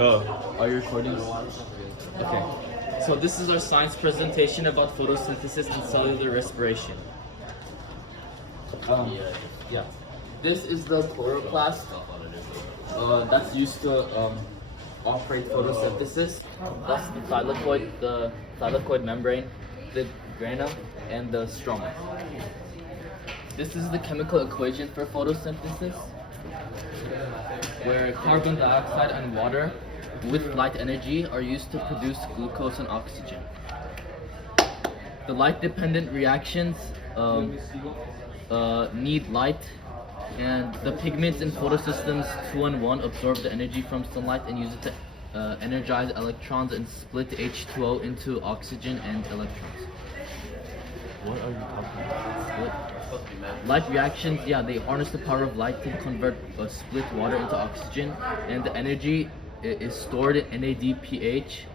Go. Are you recording? Okay. So this is our science presentation about photosynthesis and cellular respiration. Yeah. This is the chloroplast that's used to operate photosynthesis. That's the thylakoid membrane, the granum, and the stroma. This is the chemical equation for photosynthesis, where carbon dioxide and water with light energy are used to produce glucose and oxygen. The light-dependent reactions need light, and the pigments in photosystems 2 and 1 absorb the energy from sunlight and use it to energize electrons and split H2O into oxygen and electrons. What are you talking about? Light reactions, they harness the power of light to convert split water into oxygen, and the energy is stored in NADPH,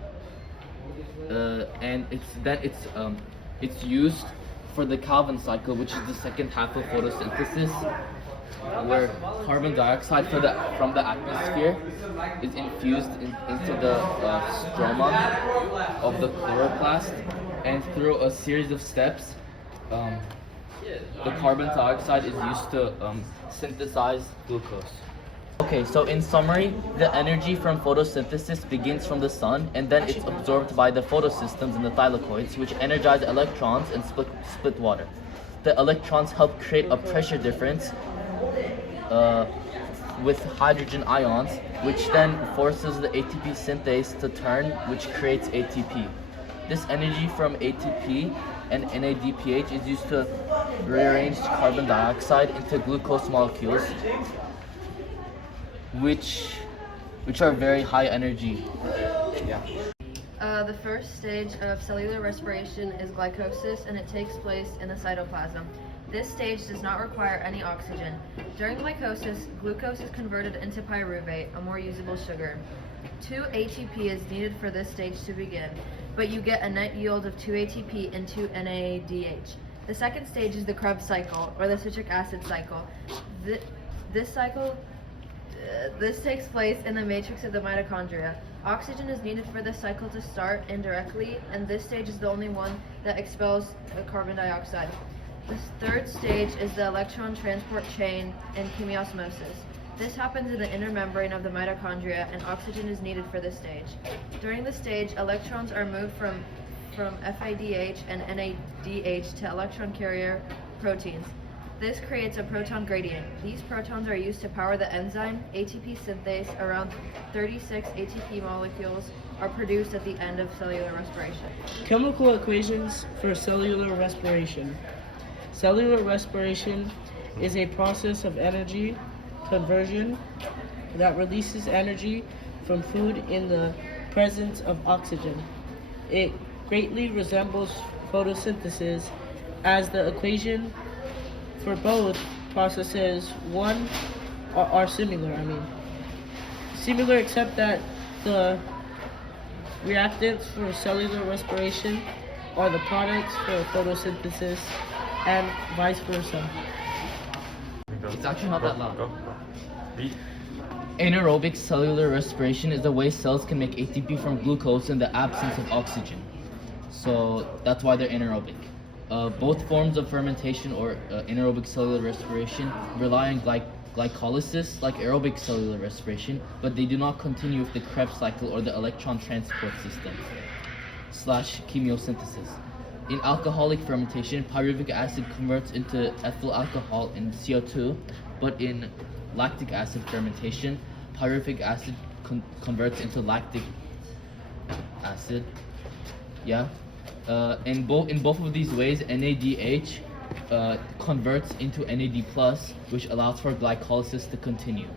and it's used for the Calvin cycle, which is the second half of photosynthesis, where carbon dioxide from the atmosphere is infused into the stroma of the chloroplast, and through a series of steps, the carbon dioxide is used to synthesize glucose. Okay, so in summary, the energy from photosynthesis begins from the sun, and then it's absorbed by the photosystems in the thylakoids, which energize electrons and split water. The electrons help create a pressure difference with hydrogen ions, which then forces the ATP synthase to turn, which creates ATP. This energy from ATP and NADPH is used to rearrange carbon dioxide into glucose molecules, which are very high energy. The first stage of cellular respiration is glycolysis, and it takes place in the cytoplasm. This stage does not require any oxygen. During glycolysis, glucose is converted into pyruvate, a more usable sugar. 2 ATP is needed for this stage to begin, but you get a net yield of 2 ATP into NADH. The second stage is the Krebs cycle, or the citric acid cycle. This takes place in the matrix of the mitochondria. Oxygen is needed for this cycle to start indirectly, and this stage is the only one that expels carbon dioxide. The third stage is the electron transport chain and chemiosmosis. This happens in the inner membrane of the mitochondria, and oxygen is needed for this stage. During this stage, electrons are moved from FADH and NADH to electron carrier proteins. This creates a proton gradient. These protons are used to power the enzyme ATP synthase. Around 36 ATP molecules are produced at the end of cellular respiration. Chemical equations for cellular respiration. Cellular respiration is a process of energy conversion that releases energy from food in the presence of oxygen. It greatly resembles photosynthesis, as the equation for both processes are similar. Similar, except that the reactants for cellular respiration are the products for photosynthesis, and vice versa. It's actually not that loud. Go. Read. Anaerobic cellular respiration is the way cells can make ATP from glucose in the absence of oxygen. So that's why they're anaerobic. Both forms of fermentation or anaerobic cellular respiration rely on glycolysis like aerobic cellular respiration, but they do not continue with the Krebs cycle or the electron transport system / chemiosynthesis. In alcoholic fermentation, pyruvic acid converts into ethyl alcohol and CO2, but in lactic acid fermentation, pyruvic acid converts into lactic acid. In both of these ways, NADH converts into NAD+, which allows for glycolysis to continue.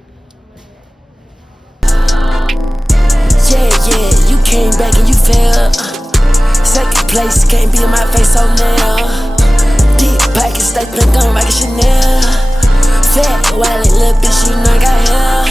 Yeah, you came back and you failed. Second place, can't be in my face, so now. Deep pockets, they think I'm rockin' Chanel. Fat, wallet, little bitch, you know I got hair.